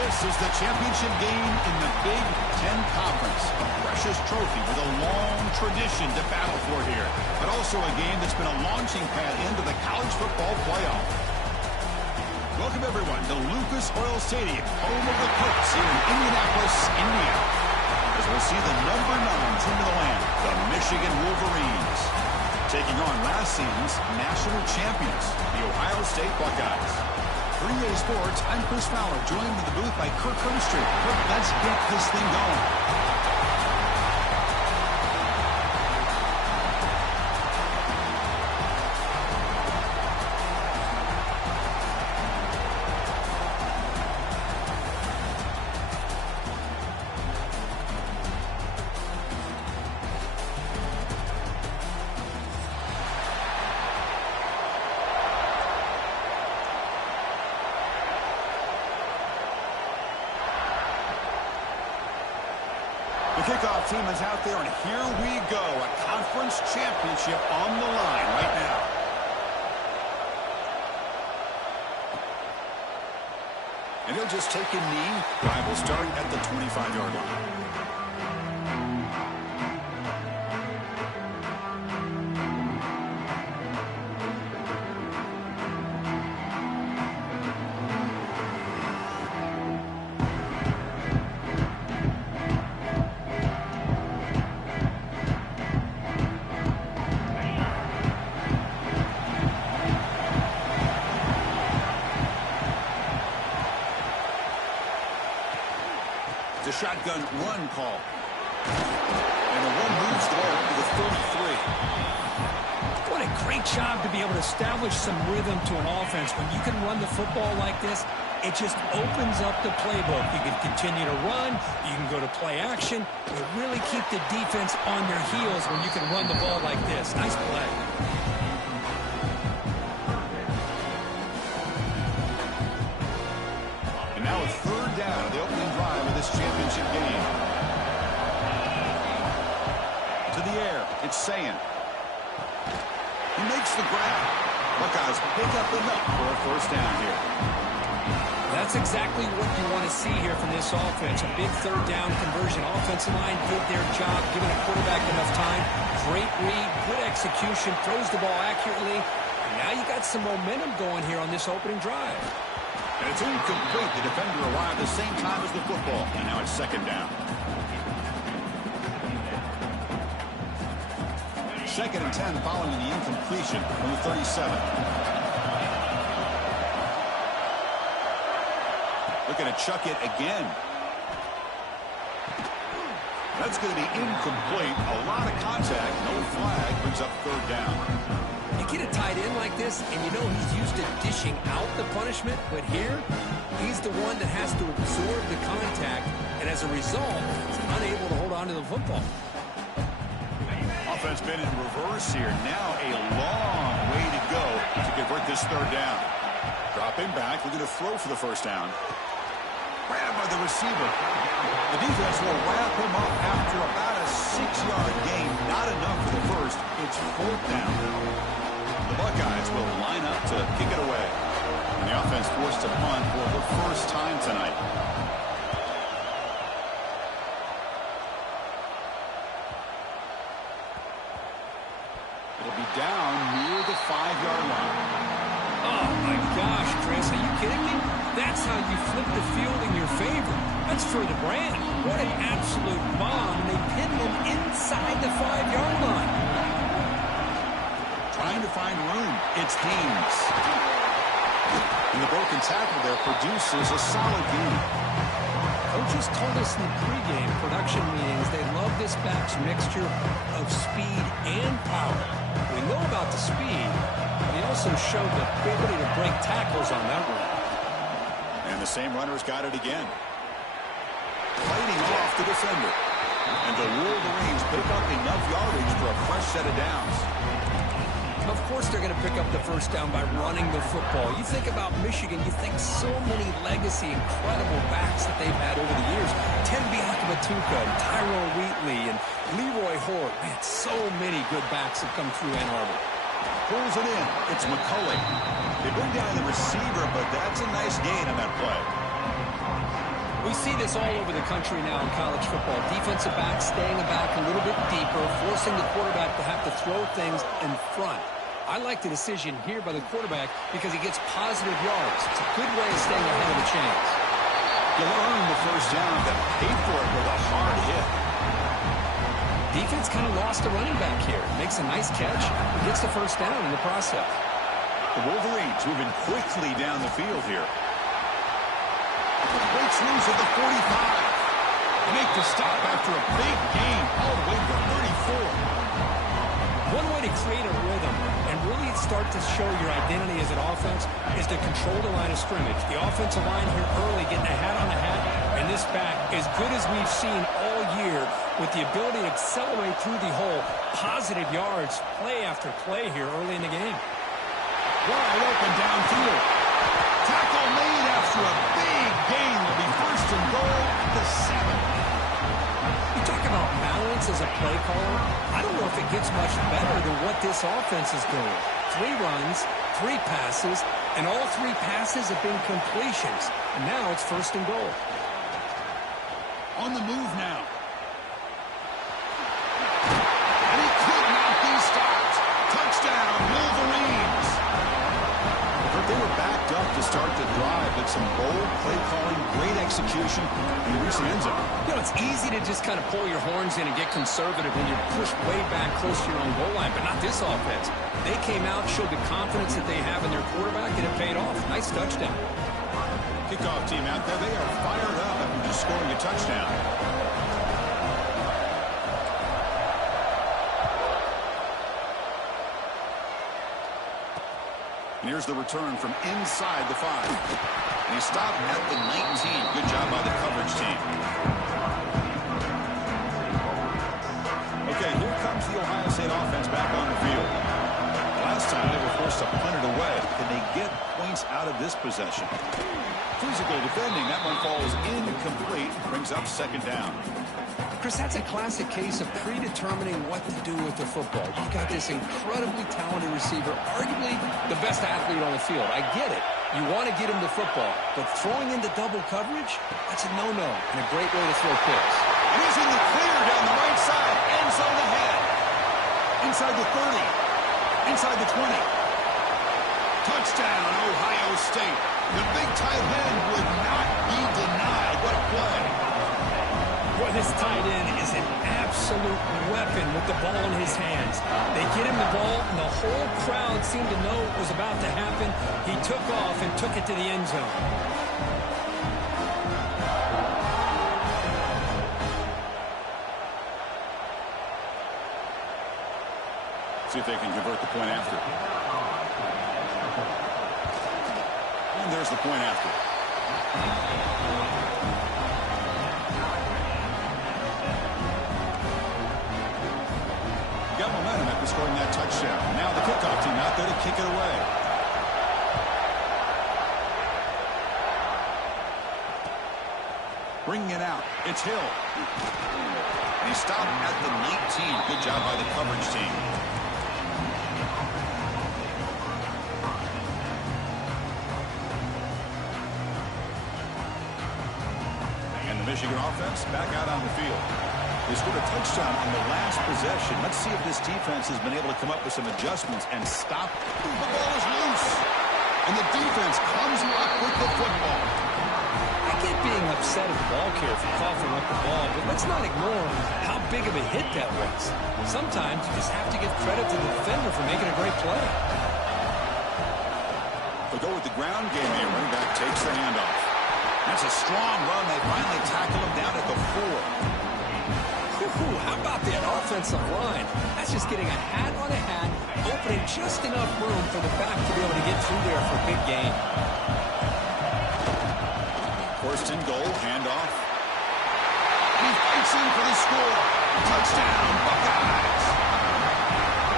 This is the championship game in the Big Ten Conference. A precious trophy with a long tradition to battle for here. But also a game that's been a launching pad into the college football playoff. Welcome, everyone, to Lucas Oil Stadium, home of the Colts here in Indianapolis, Indiana. As we'll see the number 9 team of the land, the Michigan Wolverines, taking on last season's national champions, the Ohio State Buckeyes. 3A Sports, I'm Chris Fowler, joined in the booth by Kirk Herbstreit. Kirk, let's get this thing going. The kickoff team is out there, and here we go. A conference championship on the line right now. And he'll just take a knee. Drive will start at the 25-yard line. The shotgun run call. And the one moves the ball to the 33. What a great job to be able to establish some rhythm to an offense. When you can run the football like this, it just opens up the playbook. You can continue to run. You can go to play action. You really keep the defense on their heels when you can run the ball like this. Nice play. And now a third down of the opening drive of this championship game. To the air, it's Sayin. He makes the grab. Buckeyes pick up enough for a first down here. That's exactly what you want to see here from this offense. A big third down conversion. Offensive line did their job, giving a quarterback enough time. Great read, good execution, throws the ball accurately. And now you got some momentum going here on this opening drive. And it's incomplete. The defender arrived at the same time as the football. And now it's second down. Second and 10 following the incompletion from the 37. Looking to chuck it again. That's going to be incomplete. A lot of contact. No flag. Brings up third down. You get a tight end like this, and you know he's used to dishing out the punishment, but here, he's the one that has to absorb the contact, and as a result, he's unable to hold on to the football. Offense been in reverse here. Now a long way to go to convert this third down. Dropping back, looking to throw for the first down. Grabbed by the receiver. The defense will wrap him up after about a 6-yard gain. Not enough for the first. It's fourth down. The Buckeyes will line up to kick it away. And the offense forced to punt for the first time tonight. It'll be down near the 5-yard line. Oh, my gosh, Chris, are you kidding me? That's how you flip the field in your favor. That's for the brand. What an absolute bomb. And they pin them inside the 5-yard line. Trying to find room. It's Haynes. And the broken tackle there produces a solid gain. Coaches told us in the pregame production meetings they love this back's mixture of speed and power. We know about the speed, but he also showed the ability to break tackles on that run. And the same runner's got it again. Fighting off the defender. And the Wolverines pick up enough yardage for a fresh set of downs. Of course they're going to pick up the first down by running the football. You think about Michigan, you think so many legacy, incredible backs that they've had over the years. Ted Biakabatuka and Tyrone Wheatley and Leroy Hort. Man, so many good backs have come through Ann Arbor. Pulls it in. It's McCulley. They bring down the receiver, but that's a nice gain on that play. We see this all over the country now in college football. Defensive backs staying back a little bit deeper, forcing the quarterback to have to throw things in front. I like the decision here by the quarterback because he gets positive yards. It's a good way of staying ahead of the chains. You'll earn the first down, then pay for it with a hard hit. Defense kind of lost a running back here. Makes a nice catch and gets the first down in the process. The Wolverines moving quickly down the field here. Breaks loose at the 45. Make the stop after a big gain all the way to the 34. One way to create a rhythm and really start to show your identity as an offense is to control the line of scrimmage. The offensive line here early getting a hat on the hat, and this back, as good as we've seen all year, with the ability to accelerate through the hole, positive yards, play after play here early in the game. Wide open downfield. Tackle made after a big gain. Will be first and goal at the 7. You talk about balance as a play caller. I don't know if it gets much better than what this offense is doing. 3 runs, 3 passes, and all 3 passes have been completions. And now it's first and goal. On the move now. And he could not be stopped. Touchdown, Wolverines. But they were backed up to start the drive, but some bold play calling, great execution, and reach the end zone. You know, it's easy to just kind of pull your horns in and get conservative when you're pushed way back close to your own goal line, but not this offense. They came out, showed the confidence that they have in their quarterback, and it paid off. Nice touchdown. Kickoff team out there, they are fired up after just scoring a touchdown. And here's the return from inside the 5. And he stopped at the 19. Good job by the coverage team. Okay, here comes the Ohio State offense back on the field. Last time they were forced to punt it away. Can they get points out of this possession? Physical defending. That one falls incomplete. Brings up second down. Chris, that's a classic case of predetermining what to do with the football. You've got this incredibly talented receiver, arguably the best athlete on the field. I get it. You want to get him the football, but throwing into double coverage, that's a no-no and a great way to throw picks. And he's in the clear down the right side. End zone ahead. Inside the 30. Inside the 20. Touchdown, Ohio State. The big tight end would not be denied. What a play. Boy, this tight end is an absolute weapon with the ball in his hands. They get him the ball, and the whole crowd seemed to know what was about to happen. He took off and took it to the end zone. See if they can convert the point after. And there's the point after. Got momentum after scoring that touchdown. Now the kickoff team out there to kick it away. Bringing it out. It's Hill. And he stopped at the 19. Good job by the coverage team. And the Michigan offense back out on the field. They scored a touchdown on the last possession. Let's see if this defense has been able to come up with some adjustments and stop. The ball is loose. And the defense comes up with the football. I get being upset at the ball carrier for coughing up the ball, but let's not ignore how big of a hit that was. Sometimes you just have to give credit to the defender for making a great play. They go with the ground game here. Running back takes the handoff. That's a strong run. They finally tackle him down at the 4. How about that offensive line? That's just getting a hat on a hat, opening just enough room for the back to be able to get through there for a big gain. First and goal, handoff. He fights in for the score. Touchdown, Buckeyes.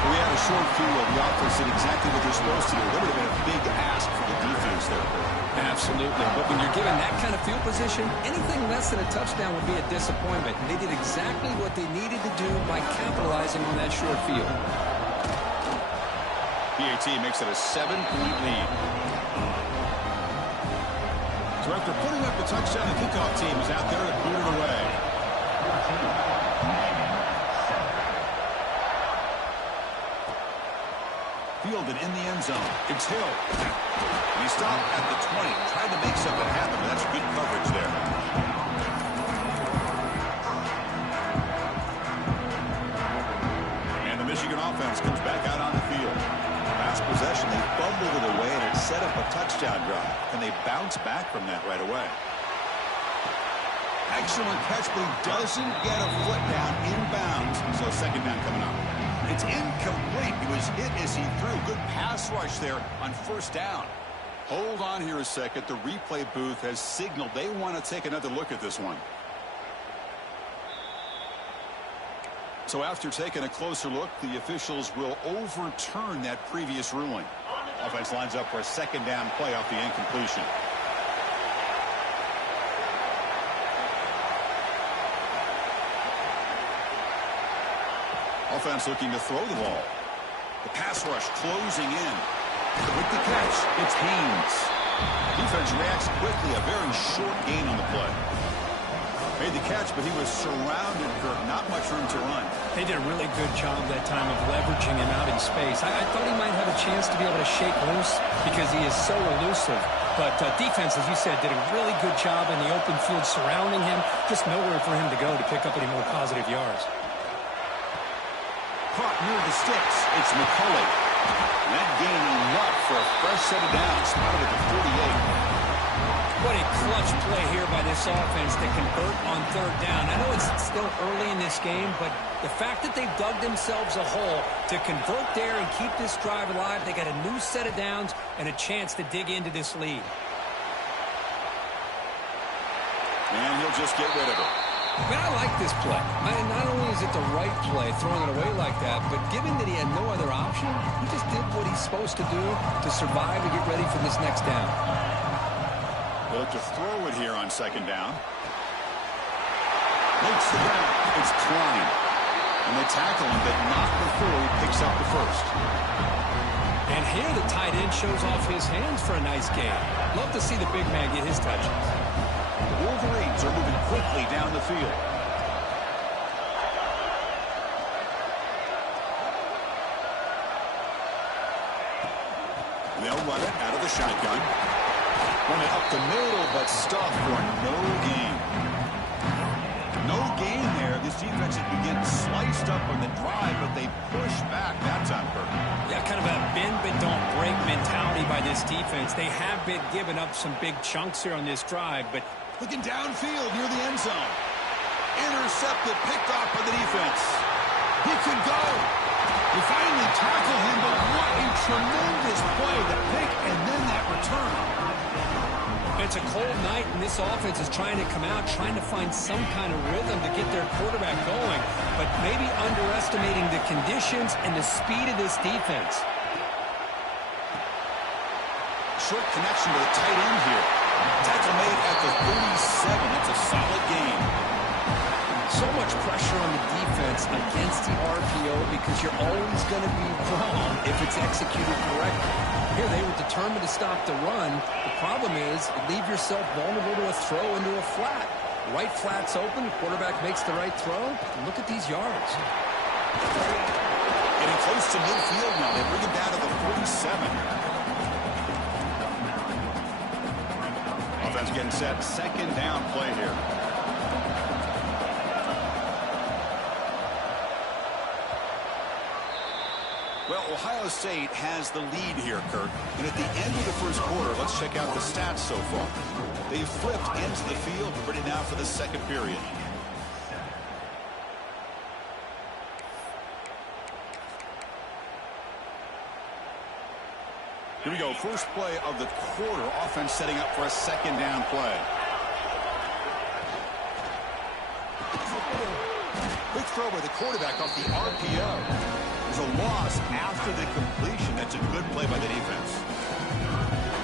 We had a short field. The offense did exactly what they're supposed to do. That would have been a big ask for the defense there. Absolutely. But when you're given that kind of field position, anything less than a touchdown would be a disappointment. They did exactly what they needed to do by capitalizing on that short field. PAT makes it a 7-point lead. So After putting up the touchdown, the kickoff team is out there to boot it away. Fielded in the end zone. It's Hill. And he stopped at the 20. Tried to make something happen, but that's good coverage there. And the Michigan offense comes back out on the field. Last possession, they fumbled it away, and it set up a touchdown drive. And they bounce back from that right away. Excellent catch, but he doesn't get a foot down inbounds. So second down coming up. It's incomplete. He was hit as he threw. Good pass rush there on first down. Hold on here a second. The replay booth has signaled they want to take another look at this one. So after taking a closer look, the officials will overturn that previous ruling. Offense lines up for a second down play off the incompletion. Offense looking to throw the ball. The pass rush closing in. With the catch, it's Haynes. Defense reacts quickly. A very short gain on the play. Made the catch, but he was surrounded, Kirk. Not much room to run. They did a really good job that time of leveraging him out in space. I thought he might have a chance to be able to shake loose because he is so elusive. But defense, as you said, did a really good job in the open field surrounding him. Just nowhere for him to go to pick up any more positive yards. Caught near the sticks. It's McCulley. That gain enough for a fresh set of downs. Spotted at the 48. What a clutch play here by this offense to convert on third down. I know it's still early in this game, but the fact that they've dug themselves a hole to convert there and keep this drive alive, they got a new set of downs and a chance to dig into this lead. And he'll just get rid of it. But I like this play. Not only is it the right play, throwing it away like that, but given that he had no other option, he just did what he's supposed to do to survive and get ready for this next down. They'll look to throw it here on second down. Makes the grab. It's Klein. And they tackle him, but not before he picks up the first. And here the tight end shows off his hands for a nice gain. Love to see the big man get his touches. The Wolverines are moving quickly down the field. They'll run it out of the shotgun. Run it up the middle, but stuffed for no gain. No gain there. This defense has been getting sliced up on the drive, but they push back that time, Kirk. Yeah, kind of a bend but don't break mentality by this defense. They have been giving up some big chunks here on this drive, but looking downfield near the end zone. Intercepted, picked off by the defense. He could go. They finally tackle him, but what a tremendous play. The pick and then that return. It's a cold night, and this offense is trying to come out, trying to find some kind of rhythm to get their quarterback going, but maybe underestimating the conditions and the speed of this defense. Short connection to the tight end here. Tackle made at the 37. That's a solid gain. So much pressure on the defense against the RPO because you're always going to be wrong if it's executed correctly. Here they were determined to stop the run. The problem is you leave yourself vulnerable to a throw into a flat. Right flat's open, the quarterback makes the right throw. Look at these yards. Getting close to midfield now. They bring him down to the 47. Offense getting set. Second down play here. Well, Ohio State has the lead here, Kirk. And at the end of the first quarter, let's check out the stats so far. They've flipped into the field, ready now for the second period. Here we go. First play of the quarter. Offense setting up for a second down play. Quick throw by the quarterback off the RPO. There's a loss after the completion. That's a good play by the defense.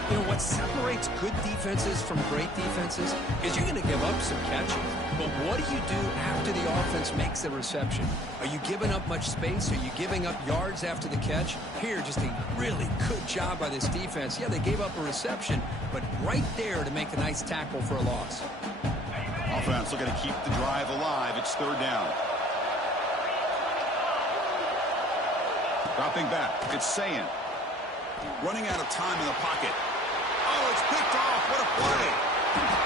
You know, what what separates good defenses from great defenses is you're going to give up some catches. But what do you do after the offense makes the reception? Are you giving up much space? Are you giving up yards after the catch? Here, just a really good job by this defense. Yeah, they gave up a reception, but right there to make a nice tackle for a loss. Offense looking to keep the drive alive. It's third down. Dropping back. It's Sayin. Running out of time in the pocket. Oh, it's picked off. What a play.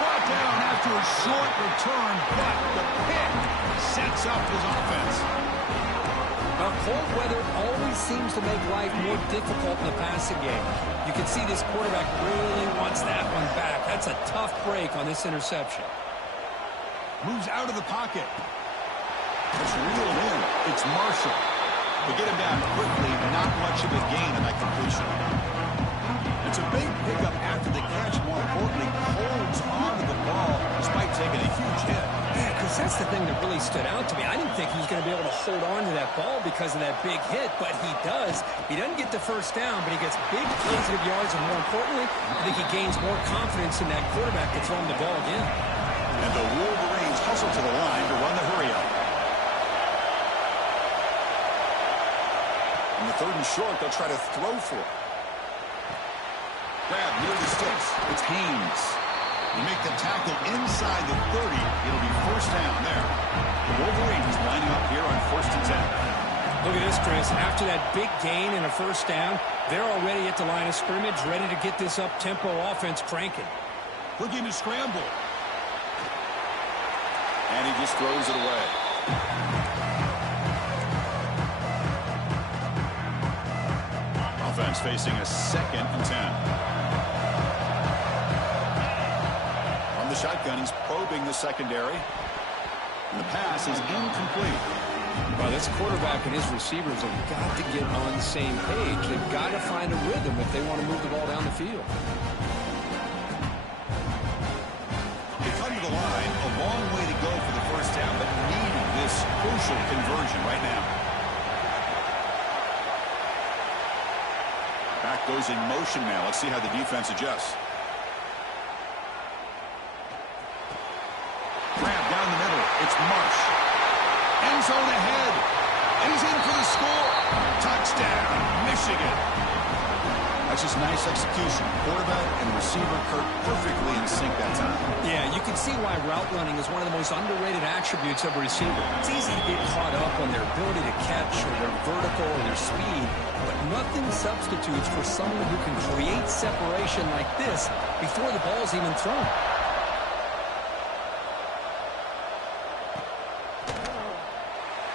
Brought down after a short return, but the pick sets up his offense. Now, cold weather always seems to make life more difficult in the passing game. You can see this quarterback really wants that one back. That's a tough break on this interception. Moves out of the pocket. It's reeled in. It's Marshall. They get him down quickly. Not much of a gain in that completion. It's a big pickup after the catch. More importantly, holds on to the ball despite taking a huge hit. Yeah, because that's the thing that really stood out to me. I didn't think he was going to be able to hold on to that ball because of that big hit, but he does. He doesn't get the first down, but he gets big positive yards, and more importantly, I think he gains more confidence in that quarterback to throw him the ball again. And the Wolverines hustle to the line to run the hurry-up. On the third and short, they'll try to throw for it. Grab near the sticks. It's Haynes. They make the tackle inside the 30. It'll be first down there. The Wolverines lining up here on 1st and 10. Look at this, Chris. After that big gain and a first down, they're already at the line of scrimmage, ready to get this up-tempo offense cranking. Looking to scramble. And he just throws it away. Offense facing a 2nd and 10. From the shotgun, he's probing the secondary. And the pass is incomplete. Well, this quarterback and his receivers have got to get on the same page. They've got to find a rhythm if they want to move the ball down the field. They come to the line, a long way to go for the first down, but needing this crucial conversion right now. Back goes in motion now. Let's see how the defense adjusts. Grab down the middle. It's Marsh. End zone ahead. And he's in for the score. Touchdown, Michigan. That's just nice execution. Quarterback and receiver Kirk perfectly in sync that time. Yeah, you can see why route running is one of the most underrated attributes of a receiver. It's easy to get caught up on their ability to catch or their vertical or their speed, but nothing substitutes for someone who can create separation like this before the ball's even thrown.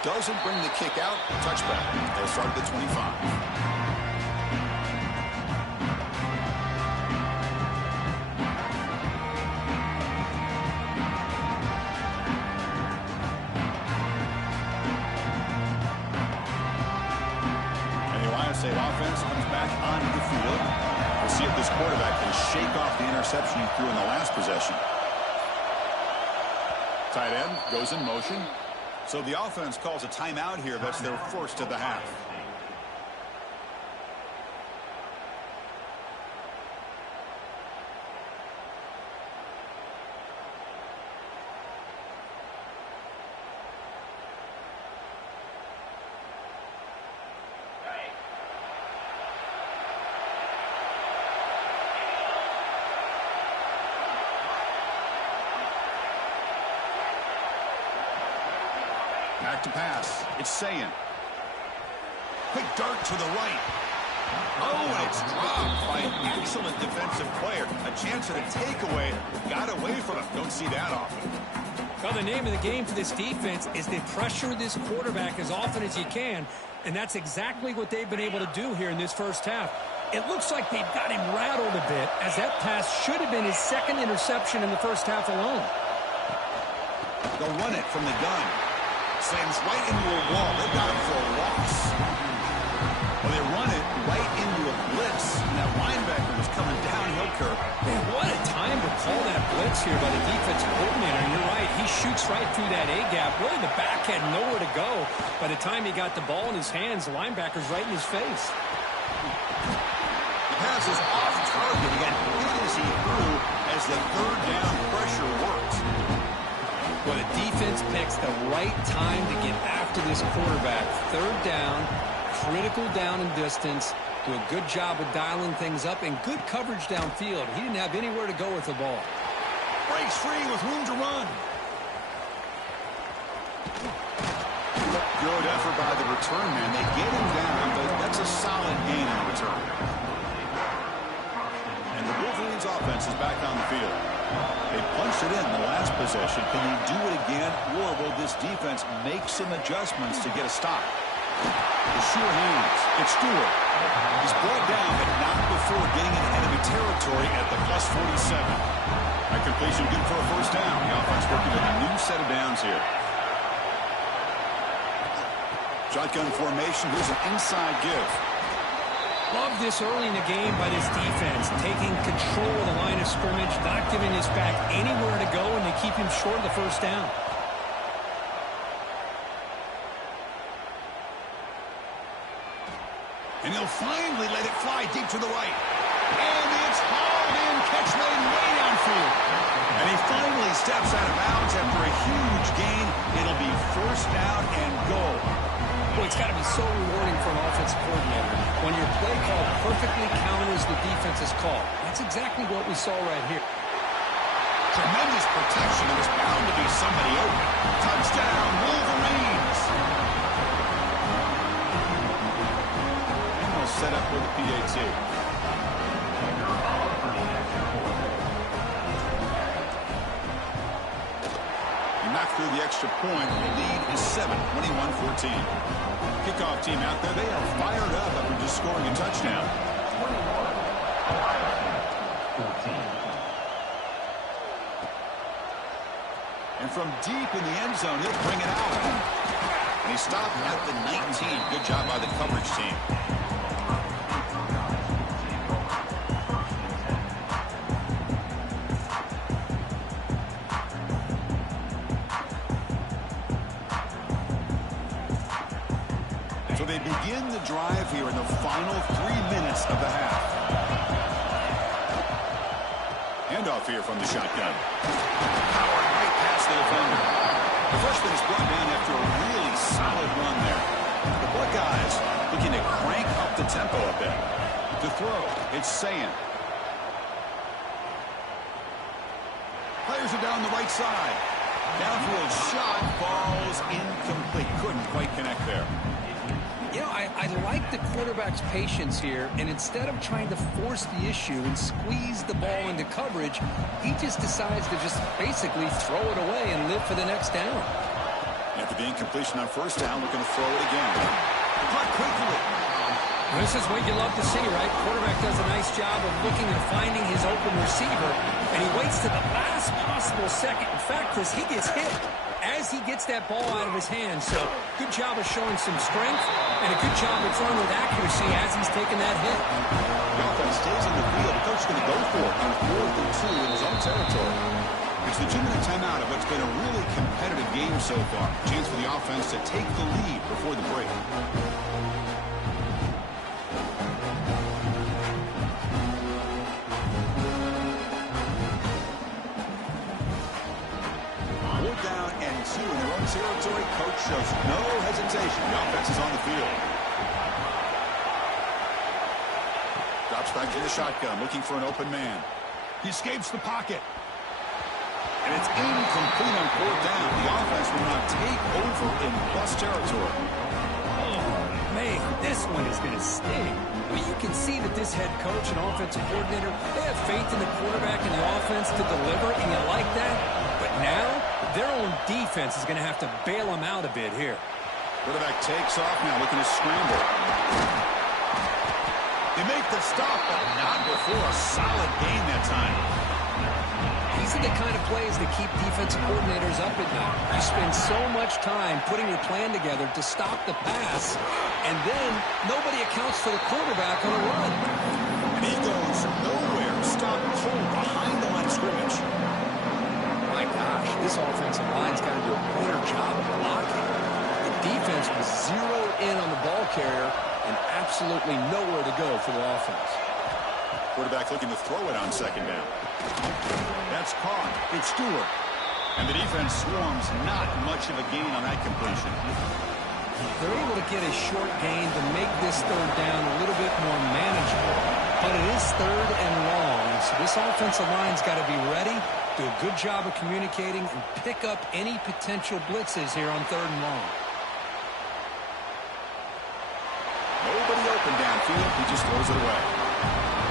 Doesn't bring the kick out. Touchback. They'll start at the 25. State offense comes back onto the field. We'll see if this quarterback can shake off the interception he threw in the last possession. Tight end goes in motion. So the offense calls a timeout here. That's their first of the half. Back to pass. It's Sayin. Quick dart to the right. Oh, and it's dropped by an excellent defensive player. A chance at a takeaway. Got away from him. Don't see that often. Well, the name of the game for this defense is to pressure this quarterback as often as you can, and that's exactly what they've been able to do here in this first half. It looks like they've got him rattled a bit, as that pass should have been his 2nd interception in the first half alone. They'll run it from the gun. Slams right into a wall. They got him for a loss. Well, they run it right into a blitz, and that linebacker was coming downhill, Kirk. Man, what a time to call that blitz here by the defensive coordinator. And you're right, he shoots right through that A-gap. Really, the back had nowhere to go. By the time he got the ball in his hands, the linebacker's right in his face. The pass is off target. He got hit the third down pressure works. Well, the defense picks the right time to get after this quarterback. Third down, critical down and distance. Do a good job of dialing things up and good coverage downfield. He didn't have anywhere to go with the ball. Breaks free with room to run. Good effort by the return man. They get him down, but that's a solid gain in return. And the Wolverines offense is back on the field. They punched it in the last possession. Can they do it again, or will this defense make some adjustments to get a stop? The sure hands. It's Stewart. He's brought down, but not before getting into enemy territory at the +47. That completion good for a first down. The offense working with a new set of downs here. Shotgun formation. Here's an inside give. Love this early in the game by this defense, taking control of the line of scrimmage, not giving his back anywhere to go, and to keep him short of the first down. And he'll finally let it fly deep to the right. And it's hauled in, catch made way downfield. And he finally steps out of bounds after a huge gain. It'll be first down and goal. Boy, it's got to be so rewarding for an offensive coordinator when your play call perfectly counters the defense's call. That's exactly what we saw right here. Tremendous protection. There was bound to be somebody open. Touchdown, Wolverines. And they'll set up with the PAT. Knocked through the extra point. The lead is 7, 21-14. Kickoff team out there. They are fired up after just scoring a touchdown. And from deep in the end zone, he'll bring it out. And he stopped at the 19. Good job by the coverage team. So they begin the drive here in the final 3 minutes of the half. Handoff here from the shotgun. Howard right past the defender. The freshman is brought down after a really solid run there. The Buckeyes looking to crank up the tempo a bit. To throw, it's Sayin. Players are down the right side. Downfield shot falls incomplete. Couldn't quite connect there. You know, I like the quarterback's patience here, and instead of trying to force the issue and squeeze the ball into coverage, he just decides to just basically throw it away and live for the next down. After the incompletion on first down, looking to throw it again. Caught quickly. This is what you love to see, right? Quarterback does a nice job of looking and finding his open receiver, and he waits to the last possible second. In fact, Chris, he gets hit as he gets that ball out of his hands. So good job of showing some strength and a good job of throwing with accuracy as he's taking that hit. The offense stays on the field. The coach is going to go for it on 4th and 2 in his own territory. It's the 2-minute timeout of what's been a really competitive game so far. Chance for the offense to take the lead before the break. Territory, coach shows no hesitation. The offense is on the field. Drops back to the shotgun, looking for an open man. He escapes the pocket. And it's incomplete on 4th down. The offense will not take over in plus territory. Oh, man, this one is going to sting. I mean, you can see that this head coach and offensive coordinator, they have faith in the quarterback and the offense to deliver, and you like that. But now, their own defense is going to have to bail them out a bit here. Quarterback takes off now, looking to scramble. They make the stop, but not before a solid gain that time. These are the kind of plays that keep defensive coordinators up at night. You spend so much time putting your plan together to stop the pass, and then nobody accounts for the quarterback on a run. And he goes nowhere. Stop cold behind the line of scrimmage. My gosh, this offensive line's got to do a better job of blocking. The defense was zeroed in on the ball carrier and absolutely nowhere to go for the offense. Quarterback looking to throw it on 2nd down. That's caught. It's Stewart. And the defense swarms. Not much of a gain on that completion. They're able to get a short gain to make this third down a little bit more manageable. But it is third and long. So this offensive line's got to be ready, do a good job of communicating, and pick up any potential blitzes here on third and long. Nobody open downfield. He just throws it away.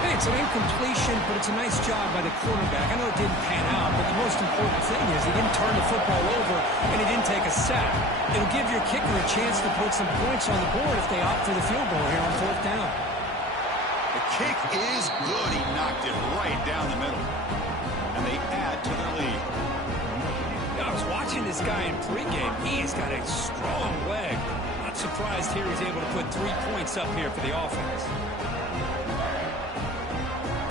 Hey, it's an incompletion, but it's a nice job by the quarterback. I know it didn't pan out, but the most important thing is he didn't turn the football over and he didn't take a sack. It'll give your kicker a chance to put some points on the board if they opt for the field goal here on fourth down. The kick is good. He knocked it right down the middle. And they add to their lead. I was watching this guy in pregame. He's got a strong leg. Not surprised here he's able to put 3 points up here for the offense.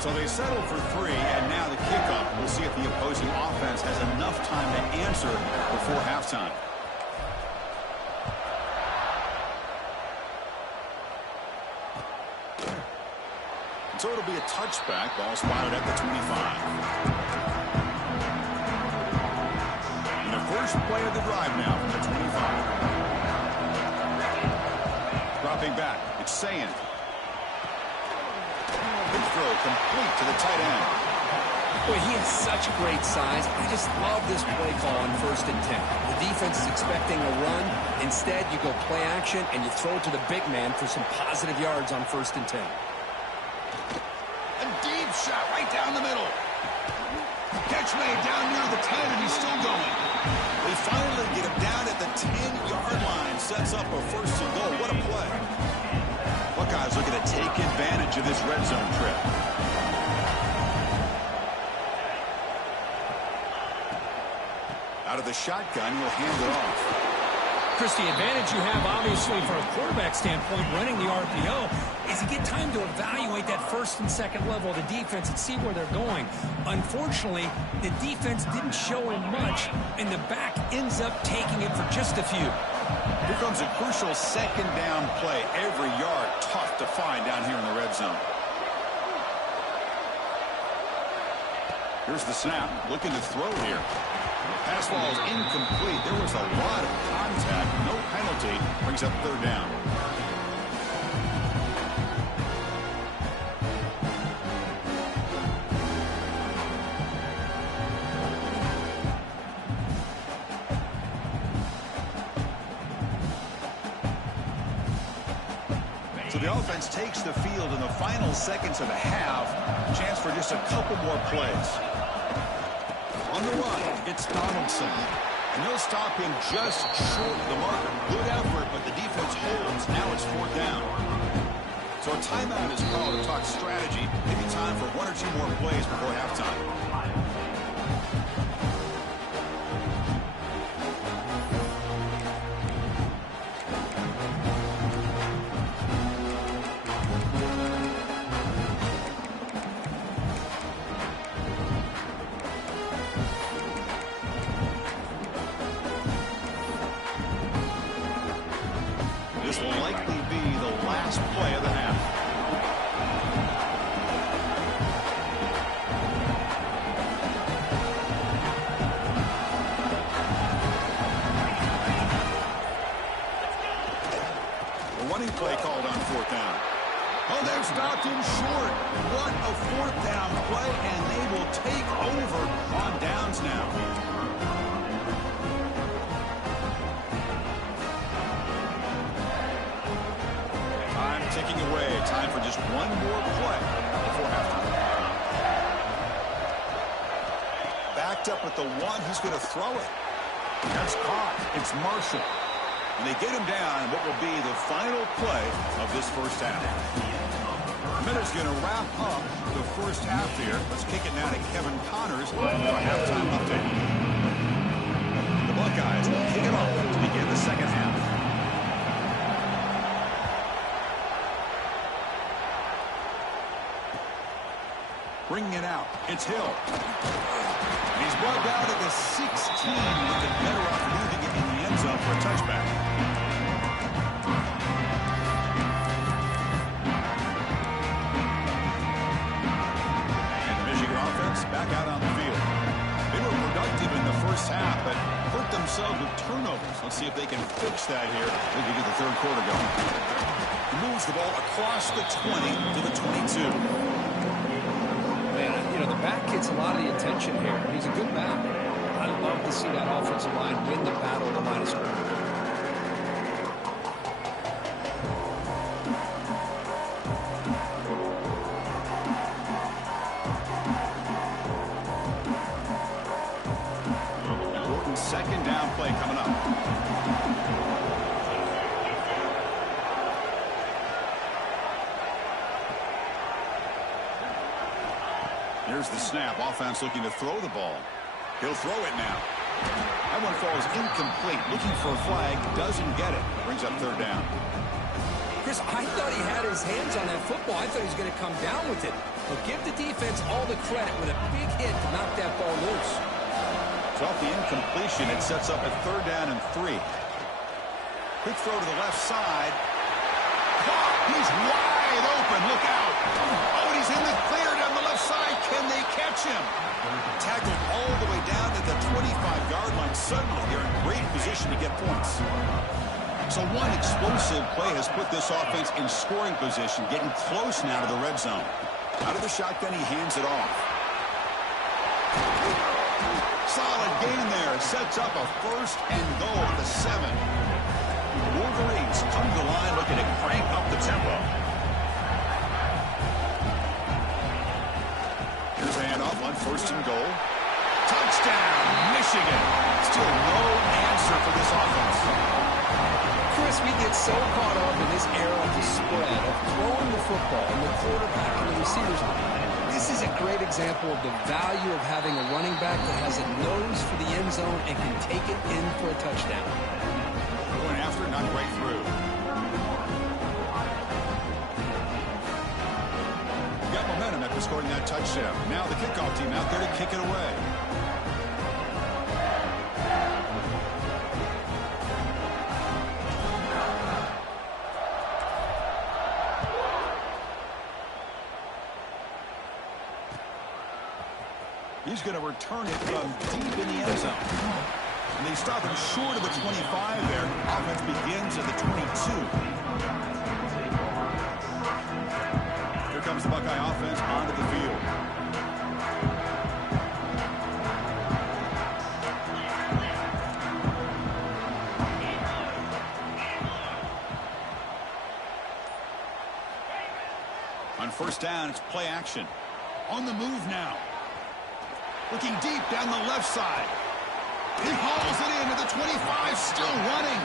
So they settle for 3, and now the kickoff. We'll see if the opposing offense has enough time to answer before halftime. So it'll be a touchback. Ball spotted at the 25. And the first play of the drive now from the 25. Dropping back. It's Saying. Good throw, complete to the tight end. Boy, he has such great size. I just love this play call on 1st and 10. The defense is expecting a run. Instead, you go play action, and you throw it to the big man for some positive yards on 1st and 10. A deep shot right down the middle. Catch made down near the 10, and he's still going. They finally get him down at the 10-yard line. Sets up a 1st and goal. What a play. Buckeyes looking to take advantage of this red zone trip. Out of the shotgun, will hand it off. Chris, the advantage you have, obviously, from a quarterback standpoint, running the RPO, is you get time to evaluate that 1st and 2nd level of the defense and see where they're going. Unfortunately, the defense didn't show him much, and the back ends up taking it for just a few. Here comes a crucial 2nd down play. Every yard tough to find down here in the red zone. Here's the snap. Looking to throw here. Pass ball is incomplete. There was a lot of contact. No penalty. Brings up 3rd down. So the offense takes the field in the final seconds of the half. Chance for just a couple more plays. On the run, it's Donaldson. And they'll stop him just short of the marker. Good effort, but the defense holds. Now it's 4th down. So a timeout is called to talk strategy. Maybe time for 1 or 2 more plays before halftime. This will likely be the last play of the half. The running play called on 4th down. Oh, they've stopped him short. What a 4th down play, and they will take over on downs now. Ticking away. Time for just 1 more play before halftime. Backed up at the 1. He's going to throw it. That's caught. It's Marshall. And they get him down in what will be the final play of this first half. Minutes going to wrap up the first half here. Let's kick it now to Kevin Connors for a halftime update. The Buckeyes will kick it off to begin the second half. Bringing it out. It's Hill. And he's brought down to the 16. Looking better off moving it in the end zone for a touchback. And the Michigan offense back out themselves with turnovers. Let's see if they can fix that here as we get the third quarter going. He moves the ball across the 20 to the 22. Man, you know, the back gets a lot of the attention here. He's a good back. I love to see that offensive line win the battle of the line of scrimmage. Second down play coming up. Here's the snap. Offense looking to throw the ball. He'll throw it now. That one falls incomplete. Looking for a flag. Doesn't get it. Brings up third down. Chris, I thought he had his hands on that football. I thought he was going to come down with it. But give the defense all the credit with a big hit to knock that ball loose. So off the incompletion, it sets up a third down and 3. Quick throw to the left side. He's wide open. Look out. Oh, and he's in the clear down the left side. Can they catch him? Tackled all the way down to the 25-yard line. Suddenly, they're in great position to get points. So one explosive play has put this offense in scoring position, getting close now to the red zone. Out of the shotgun, he hands it off. Solid gain there. Sets up a first and goal at the 7. Wolverines come to the line looking to crank up the tempo. Here's a handoff on first and goal. Touchdown, Michigan. Still no answer for this offense. Chris, we get so caught up in this era of the spread, of throwing the football and the quarterback and the receivers. This is a great example of the value of having a running back that has a nose for the end zone and can take it in for a touchdown. Going after, not right through. Got momentum after scoring that touchdown. Now the kickoff team out there to kick it away. He's going to return it from deep in the end zone. And they stop him short of the 25 there. Offense begins at the 22. Here comes the Buckeye offense onto the field. On first down, it's play action. On the move now. Looking deep down the left side. He hauls it into the 25, still running.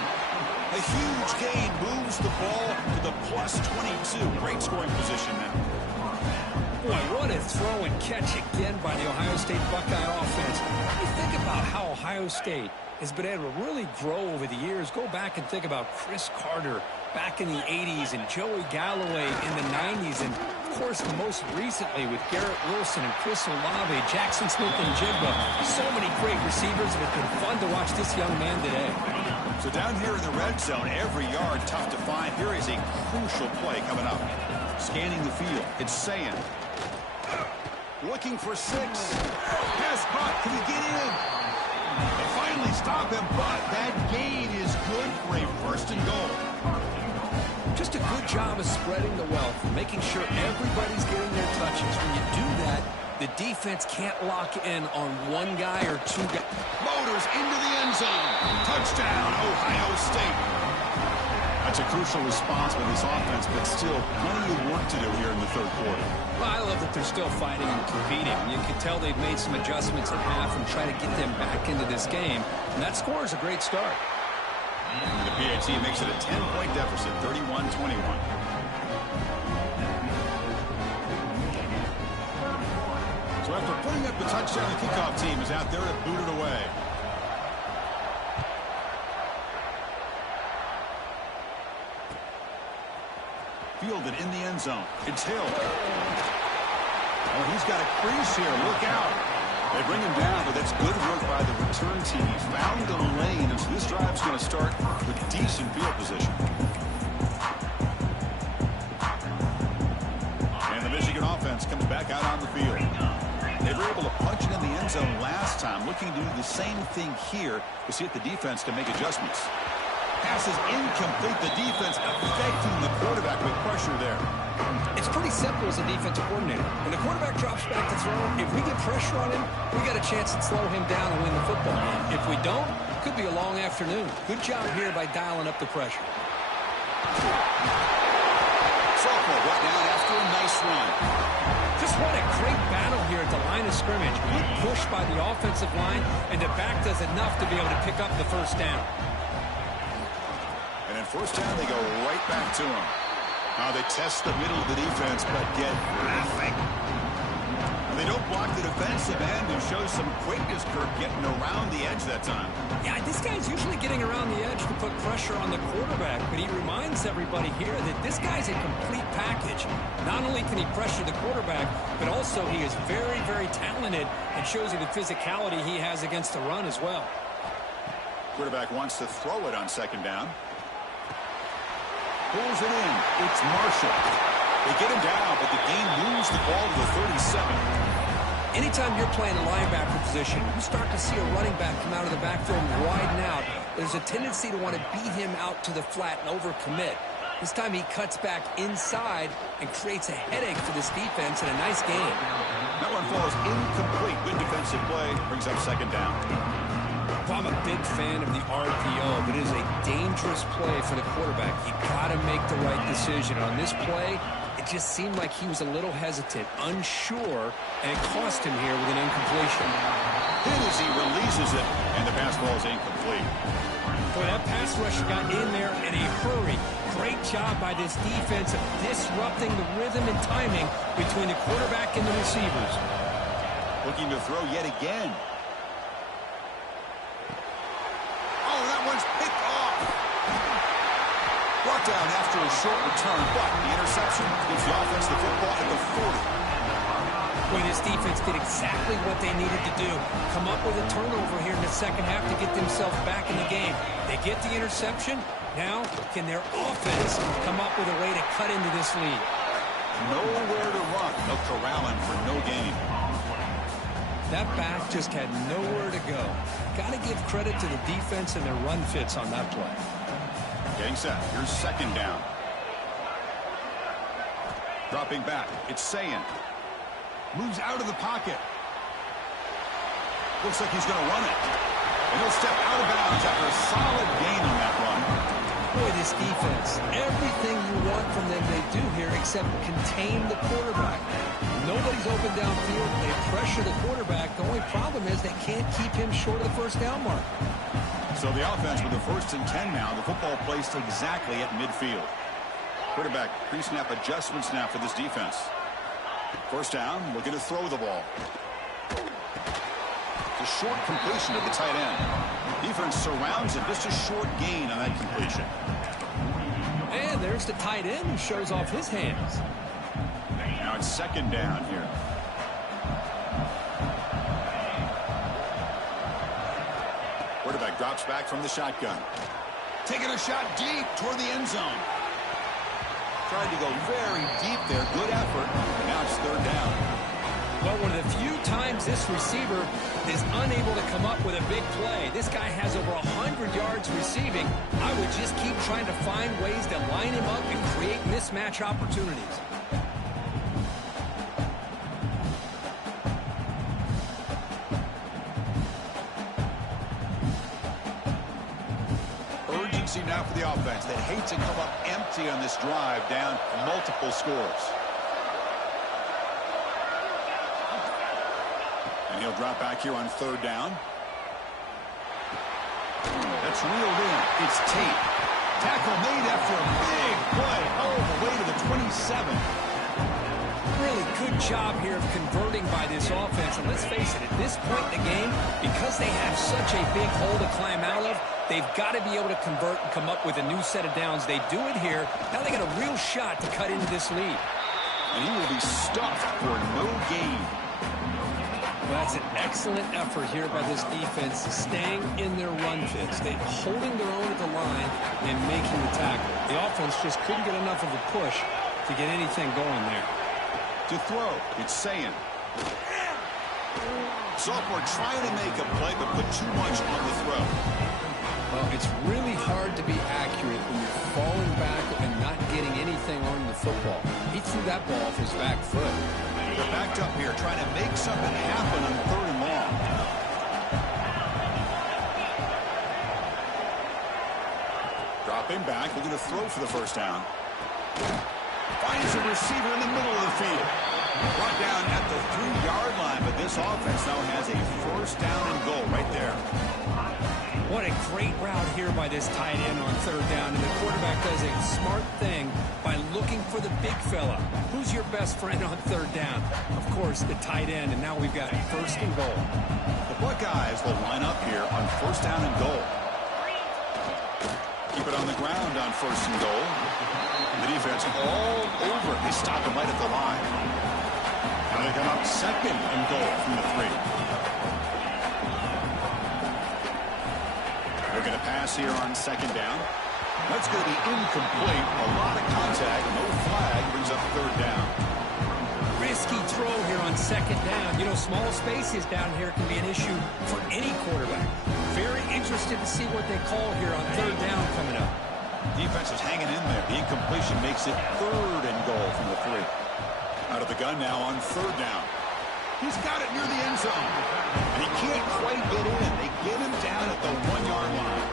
A huge gain moves the ball to the plus 22. Great scoring position now. Boy, what a throw and catch again by the Ohio State Buckeye offense. You think about how Ohio State has been able to really grow over the years. Go back and think about Chris Carter back in the 80s and Joey Galloway in the 90s. And, of course, most recently with Garrett Wilson and Chris Olave, Jackson Smith and Jigba. So many great receivers. It's been fun to watch this young man today. So down here in the red zone, every yard tough to find. Here is a crucial play coming up. Scanning the field. It's Sayan. Looking for 6. Pass caught. Can he get in? They finally stop him, but that gain is good for a first and goal. Just a good job of spreading the wealth, making sure everybody's getting their touches. When you do that, the defense can't lock in on one guy or two guys. Motors into the end zone. Touchdown, Ohio State. That's a crucial response by this offense, but still plenty of work to do here in the third quarter. Well, I love that they're still fighting and competing. You can tell they've made some adjustments at half and try to get them back into this game. And that score is a great start. And the PAT makes it a 10-point deficit, 31-21. So after putting up the touchdown, the kickoff team is out there to boot it away. Fielded in the end zone. It's Hill. Oh, he's got a crease here. Look out. They bring him down, but that's good work by the return team. He found the lane, and so this drive's going to start with decent field position. And the Michigan offense comes back out on the field. They were able to punch it in the end zone last time, looking to do the same thing here to see if the defense can make adjustments. Pass is incomplete. The defense affecting the quarterback with pressure there. It's pretty simple as a defensive coordinator. When the quarterback drops back to throw, if we get pressure on him, we got a chance to slow him down and win the football game. If we don't, it could be a long afternoon. Good job here by dialing up the pressure. Sophomore brought down after a nice run. Just what a great battle here at the line of scrimmage. Good push by the offensive line, and the back does enough to be able to pick up the first down. And in first down, they go right back to him. Now they test the middle of the defense, but get nothing. And they don't block the defensive end, who shows some quickness, Kirk, getting around the edge that time. Yeah, this guy's usually getting around the edge to put pressure on the quarterback, but he reminds everybody here that this guy's a complete package. Not only can he pressure the quarterback, but also he is very, very talented and shows you the physicality he has against the run as well. Quarterback wants to throw it on second down. Pulls it in. It's Marshall. They get him down, but the game moves the ball to the 37. Anytime you're playing a linebacker position, you start to see a running back come out of the backfield and widen out. There's a tendency to want to beat him out to the flat and overcommit. This time he cuts back inside and creates a headache for this defense and a nice game. That one falls incomplete. Good defensive play. Brings up second down. I'm a big fan of the RPO, but it is a dangerous play for the quarterback. You got to make the right decision. On this play, it just seemed like he was a little hesitant, unsure, and it cost him here with an incompletion. Hit as he releases it, and the pass ball is incomplete. Boy, that pass rush got in there in a hurry. Great job by this defense of disrupting the rhythm and timing between the quarterback and the receivers. Looking to throw yet again. One's picked off. Brought down after a short return, but the interception gives the offense the football at the 40. Boy, this defense did exactly what they needed to do. Come up with a turnover here in the second half to get themselves back in the game. They get the interception. Now, can their offense come up with a way to cut into this lead? Nowhere to run. They'll corral him for no gain. That back just had nowhere to go. Got to give credit to the defense and their run fits on that play. Getting set. Here's second down. Dropping back. It's Sayin. Moves out of the pocket. Looks like he's going to run it. And he'll step out of bounds after a solid gain on that run. Boy, this defense, everything you want from them they do here except contain the quarterback. Nobody's open downfield. They pressure the quarterback. The only problem is they can't keep him short of the first down mark. So the offense with the 1st and 10 now. The football placed exactly at midfield. Quarterback pre-snap adjustment snap for this defense. First down, looking to throw the ball. A short completion of the tight end. Defense surrounds it. Just a short gain on that completion. And there's the tight end who shows off his hands. Now it's second down here. Quarterback drops back from the shotgun. Taking a shot deep toward the end zone. Tried to go very deep there. Good effort. Now it's third down. Well, one of the few times this receiver is unable to come up with a big play. This guy has over 100 yards receiving. I would just keep trying to find ways to line him up and create mismatch opportunities. Urgency now for the offense. They hate to come up empty on this drive, down multiple scores. And he'll drop back here on third down. That's reeled in. It's Tate. Tackle made after a big play all the way to the 27. Really good job here of converting by this offense. And let's face it, at this point in the game, because they have such a big hole to climb out of, they've got to be able to convert and come up with a new set of downs. They do it here. Now they got a real shot to cut into this lead. And he will be stuffed for no gain. Well, that's an excellent effort here by this defense, staying in their run fits. They're holding their own at the line and making the tackle. The offense just couldn't get enough of a push to get anything going there. To throw, it's Sayin. Sophomore trying to make a play, but put too much on the throw. Well, it's really hard to be accurate when you're falling back and not getting anything on the football. He threw that ball off his back foot. They're backed up here, trying to make something happen on 3rd and long. Dropping back, looking to throw for the first down. Finds a receiver in the middle of the field. Brought down at the 3-yard line, but this offense now has a first down and goal right there. What a great route here by this tight end on 3rd down, and the quarterback does a smart thing by looking for the big fella. Who's your best friend on 3rd down? Of course, the tight end, and now we've got 1st and goal. The Buckeyes will line up here on 1st down and goal. Keep it on the ground on 1st and goal. The defense all over. They stop him right at the line. Now they come up 2nd and goal from the 3. They're going to pass here on 2nd down. That's going to be incomplete. A lot of contact. No flag. Brings up 3rd down. Risky throw here on 2nd down. You know, small spaces down here can be an issue for any quarterback. Very interested to see what they call here on 3rd down coming up. Defense is hanging in there. The incompletion makes it 3rd and goal from the 3. Out of the gun now on 3rd down. He's got it near the end zone. And he can't quite get in. They get him down at the 1-yard line.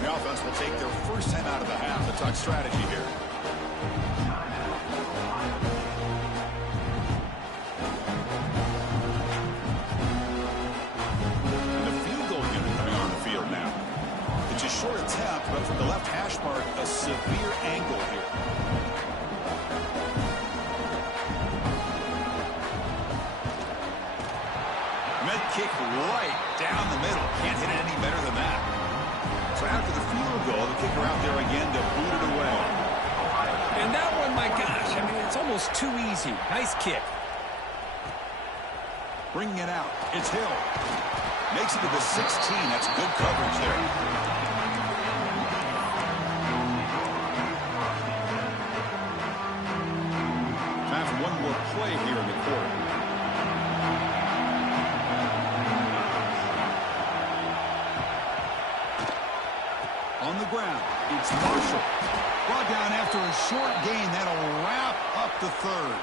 The offense will take their first time out of the half. The tuck strategy here. And the field goal unit coming on the field now. It's a short attempt, but from the left hash mark, a severe angle here. Kick right down the middle. Can't hit it any better than that. So after the field goal, the kicker out there again to boot it away. And that one, my gosh, I mean, it's almost too easy. Nice kick. Bringing it out. It's Hill. Makes it to the 16. That's good coverage there. Time for one more play here in the quarter. On the ground, it's Marshall. Brought down after a short gain. That'll wrap up the 3rd.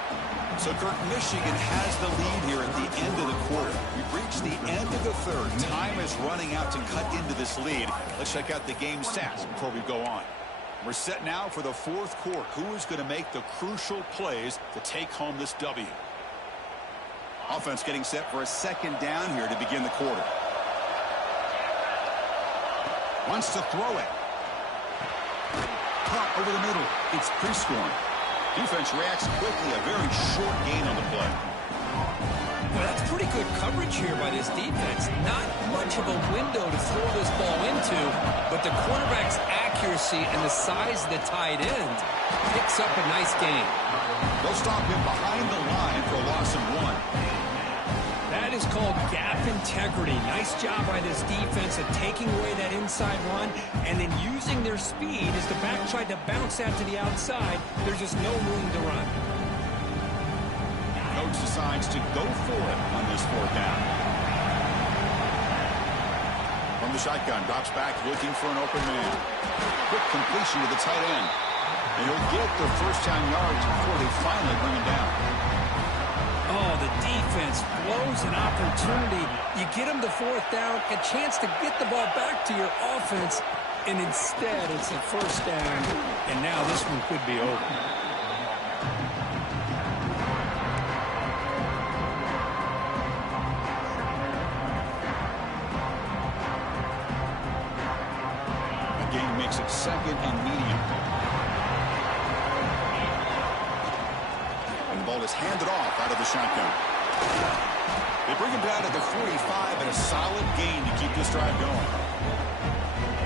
So, Kirk, Michigan has the lead here at the end of the quarter. We've reached the end of the 3rd. Time is running out to cut into this lead. Let's check out the game stats before we go on. We're set now for the 4th quarter. Who is going to make the crucial plays to take home this W? Offense getting set for a 2nd down here to begin the quarter. Wants to throw it. Caught over the middle. It's pre-scoring. Defense reacts quickly. A very short gain on the play. Well, that's pretty good coverage here by this defense. Not much of a window to throw this ball into, but the quarterback's accuracy and the size of the tight end picks up a nice gain. They'll stop him behind the line for a loss of 1. That is called gap integrity. Nice job by this defense of taking away that inside run and then using their speed as the back tried to bounce that to the outside. There's just no room to run. Coach decides to go for it on this 4th down. From the shotgun, drops back looking for an open man. Quick completion to the tight end. And he'll get the first down yards before they finally bring him down. Oh, the defense blows an opportunity. You get them the 4th down, a chance to get the ball back to your offense, and instead it's a 1st down, and now this one could be over. The game makes it 2nd and medium. Ball is handed off out of the shotgun. They bring him down to the 45 and a solid gain to keep this drive going.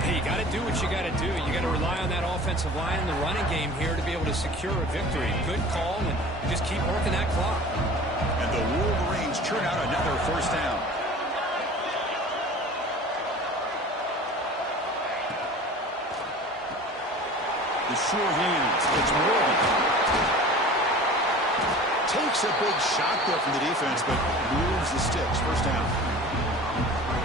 Hey, you got to do what you got to do. You got to rely on that offensive line and the running game here to be able to secure a victory. Good call, and just keep working that clock. And the Wolverines churn out another 1st down. The sure hands. It's Morgan. Takes a big shot there from the defense, but moves the sticks. First down.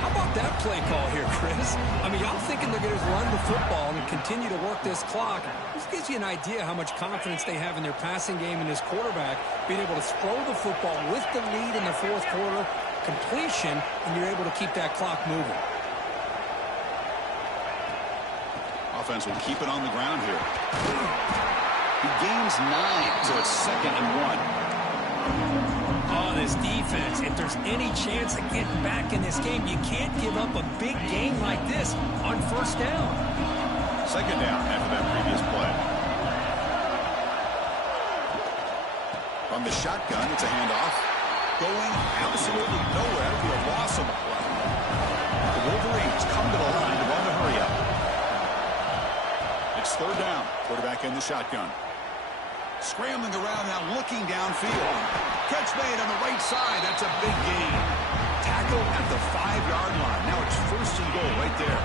How about that play call here, Chris? I mean, I'm thinking they're going to run the football and continue to work this clock. This gives you an idea how much confidence they have in their passing game and this quarterback being able to throw the football with the lead in the fourth quarter, completion, and you're able to keep that clock moving. Offense will keep it on the ground here. He gains 9, so it's 2nd and 1. Oh, this defense, if there's any chance of getting back in this game, you can't give up a big game like this on first down. 2nd down after that previous play. From the shotgun, it's a handoff. Going absolutely nowhere. That'll be a loss of a play. The Wolverines come to the line to run the hurry up. It's 3rd down. Quarterback in the shotgun. Scrambling around now, looking downfield. Catch made on the right side. That's a big gain. Tackle at the 5-yard line. Now it's 1st and goal right there.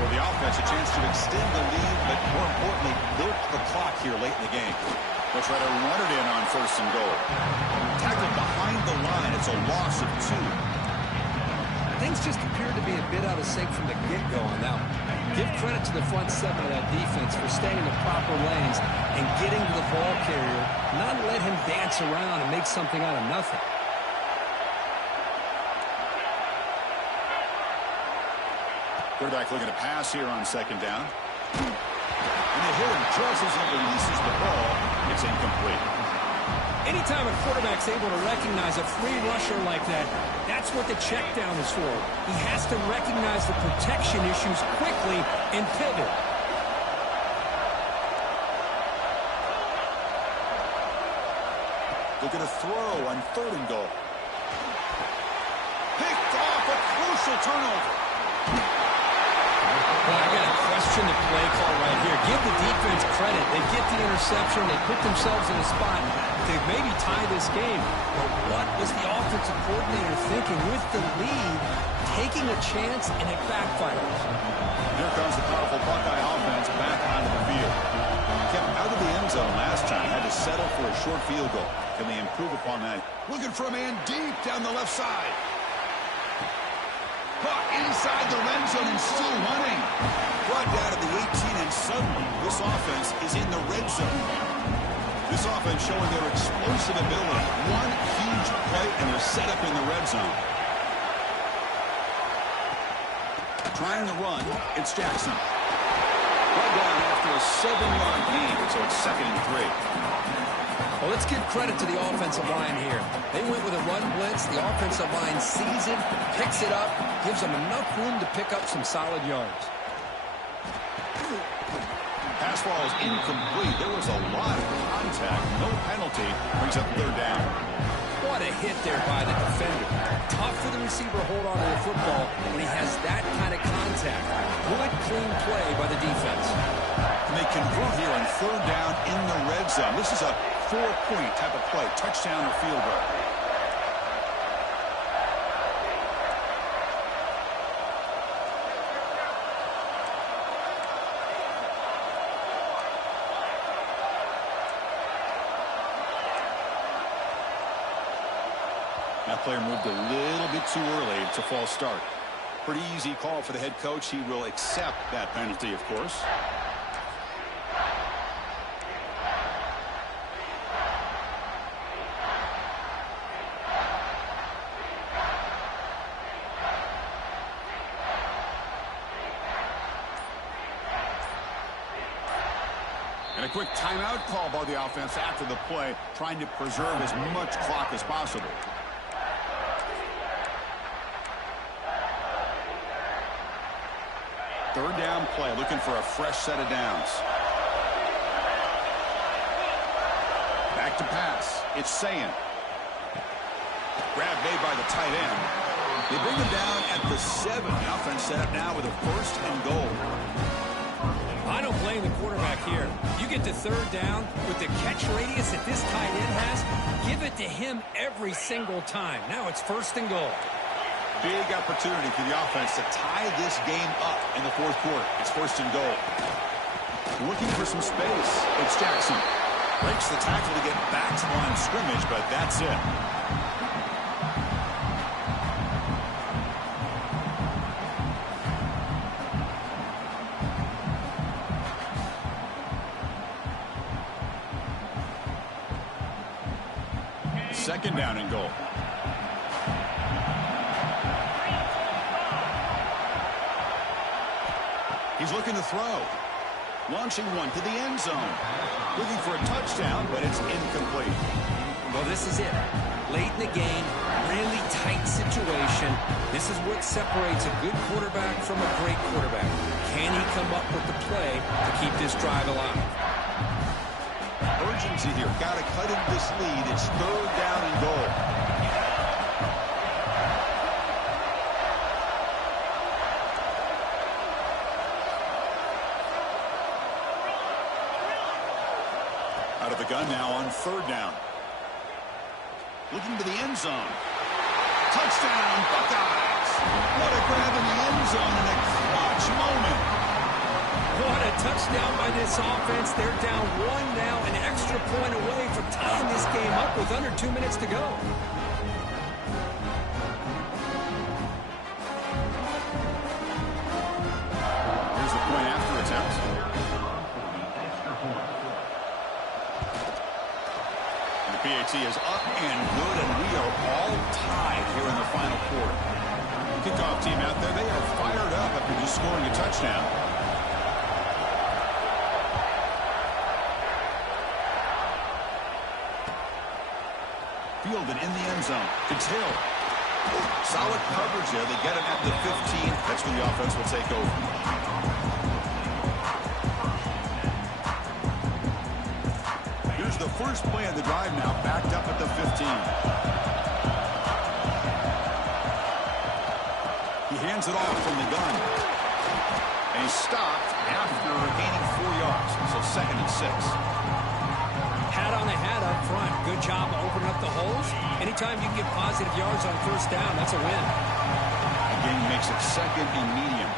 For the offense, a chance to extend the lead, but more importantly, milk the clock here late in the game. They'll try to run it in on 1st and goal. Tackled behind the line. It's a loss of 2. Things just appeared to be a bit out of sync from the get-go on that one. Give credit to the front 7 of that defense for staying in the proper lanes and getting to the ball carrier, not let him dance around and make something out of nothing. Quarterback looking to pass here on 2nd down. And they hit him just as he releases the ball. It's incomplete. Anytime a quarterback's able to recognize a free rusher like that, that's what the check down is for. He has to recognize the protection issues quickly and pivot. Looking to throw on 3rd and goal. Picked off, a crucial turnover. Well, I got to question the play call right here. Give the defense credit. They get the interception. They put themselves in a spot to maybe tie this game. But what was the offensive coordinator thinking with the lead, taking a chance, and it backfires? Here comes the powerful Buckeye offense back onto the field. Kept out of the end zone last time. Had to settle for a short field goal. Can they improve upon that? Looking for a man deep down the left side. Caught inside the red zone and still running. Brought down to the 18, and suddenly this offense is in the red zone. This offense showing their explosive ability. One huge play, and they're set up in the red zone. Trying to run, it's Jackson. Brought down after a 7-yard gain, so it's 2nd and 3. Well, let's give credit to the offensive line here. They went with a run blitz. The offensive line sees it, picks it up, gives them enough room to pick up some solid yards. Pass ball is incomplete. There was a lot of contact. No penalty. Brings up 3rd down. What a hit there by the defender. Tough for the receiver to hold on to the football when he has that kind of contact. Good, clean play by the defense. And they convert here on 3rd down in the red zone. This is a 4-point type of play. Touchdown or field goal. That player moved a little bit too early. It's a false start. Pretty easy call for the head coach. He will accept that penalty, of course. And a quick timeout call by the offense after the play, trying to preserve as much clock as possible. Third down play, looking for a fresh set of downs. Back to pass. It's Sayin. Grab made by the tight end. They bring him down at the 7. The offense set up now with a 1st and goal. I don't blame the quarterback here. You get to 3rd down with the catch radius that this tight end has, give it to him every single time. Now it's 1st and goal. Big opportunity for the offense to tie this game up in the 4th quarter. It's 1st and goal. Looking for some space. It's Jackson. Breaks the tackle to get back to the line of scrimmage, but that's it. Second down and goal. He's looking to throw. Launching one to the end zone. Looking for a touchdown, but it's incomplete. Well, this is it. Late in the game, really tight situation. This is what separates a good quarterback from a great quarterback. Can he come up with the play to keep this drive alive? Urgency here. Got to cut into this lead. It's third down and goal. Out of the gun now on third down. Looking to the end zone. Touchdown, Buckeyes. What a grab in the end zone in a clutch moment. What a touchdown by this offense. They're down one now, an extra point away from tying this game up with under 2 minutes to go. Here's the point after attempt. And the PAT is up and good, and we are all tied here in the final quarter. Kickoff team out there, they are fired up after just scoring a touchdown. Fielded in the end zone. It's Hill. Solid coverage there. They get it at the 15. That's when the offense will take over. Here's the first play of the drive now, backed up at the 15. He hands it off from the gun. And he's stopped after gaining 4 yards. So 2nd and 6. Hat on a hat up front. Good job of opening up the holes. Anytime you can get positive yards on first down, that's a win. Again, makes it 2nd and medium.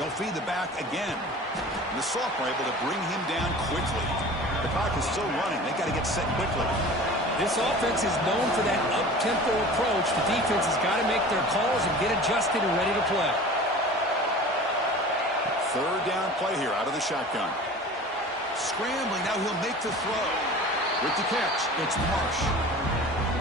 They'll feed the back again. And the sophomore able to bring him down quickly. The clock is still running. They got to get set quickly. This offense is known for that up-tempo approach. The defense has got to make their calls and get adjusted and ready to play. Third down play here out of the shotgun. Scrambling. Now he'll make the throw. With the catch, it's Marsh.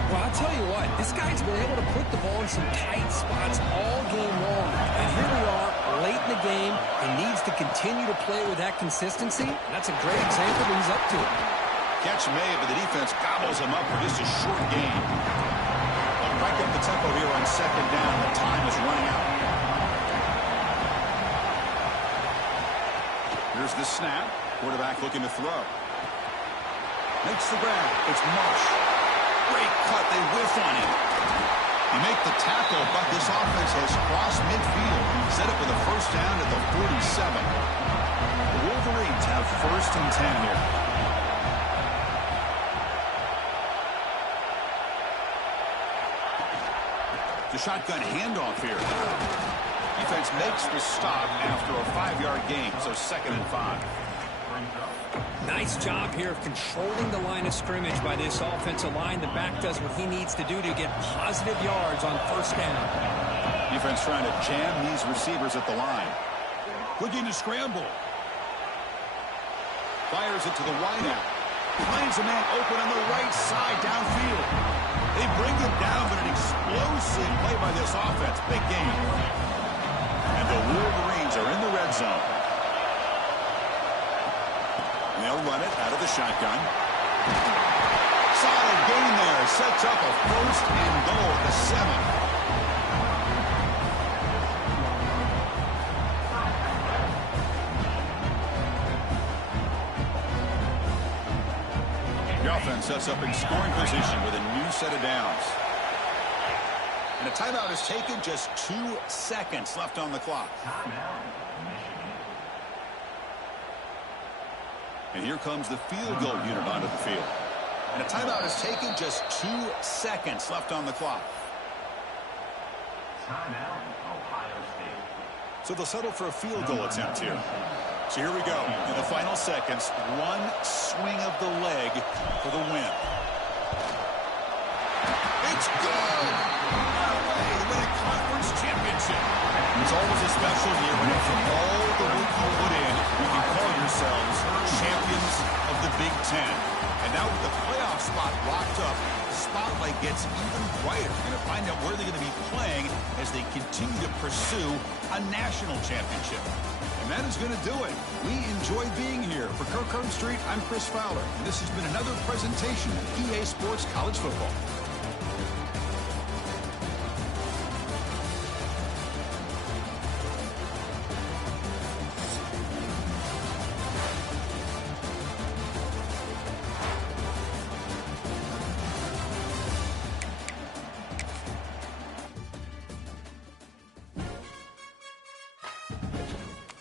Well, I'll tell you what, this guy's been able to put the ball in some tight spots all game long. And here we are, late in the game. He needs to continue to play with that consistency. That's a great example that he's up to it. Catch made, but the defense gobbles him up for just a short gain. They'll crank up the tempo here on second down. The time is running out. Here's the snap. Quarterback looking to throw. Makes the grab. It's Marsh. Great cut. They whiff on him. You make the tackle, but this offense has crossed midfield. Set up with a first down at the 47. The Wolverines have 1st and 10 here. The shotgun handoff here. Defense makes the stop after a 5-yard gain, so 2nd and 5. Nice job here of controlling the line of scrimmage by this offensive line. The back does what he needs to do to get positive yards on first down. Defense trying to jam these receivers at the line. Looking to scramble. Fires it to the wideout. Finds a man open on the right side downfield. They bring him down, but an explosive play by this offense. Big game. And the Wolverines are in the red zone. And they'll run it out of the shotgun. Solid gain there. Sets up a 1st and goal at the 7. The offense sets up in scoring position with a new set of downs. And a timeout is taken. Just 2 seconds left on the clock. And here comes the field goal unit onto the field. And a timeout is taken. Just 2 seconds left on the clock. So they'll settle for a field goal attempt here. So here we go in the final seconds. One swing of the leg for the win. It's good! Way to win a conference championship. It's always a special year when after all the work you put in, you can call yourselves champions of the Big Ten. And now with the playoff spot locked up, the spotlight gets even brighter. We're going to find out where they're going to be playing as they continue to pursue a national championship. And that is going to do it. We enjoyed being here. For Kirk Street, I'm Chris Fowler. And this has been another presentation of EA Sports College Football.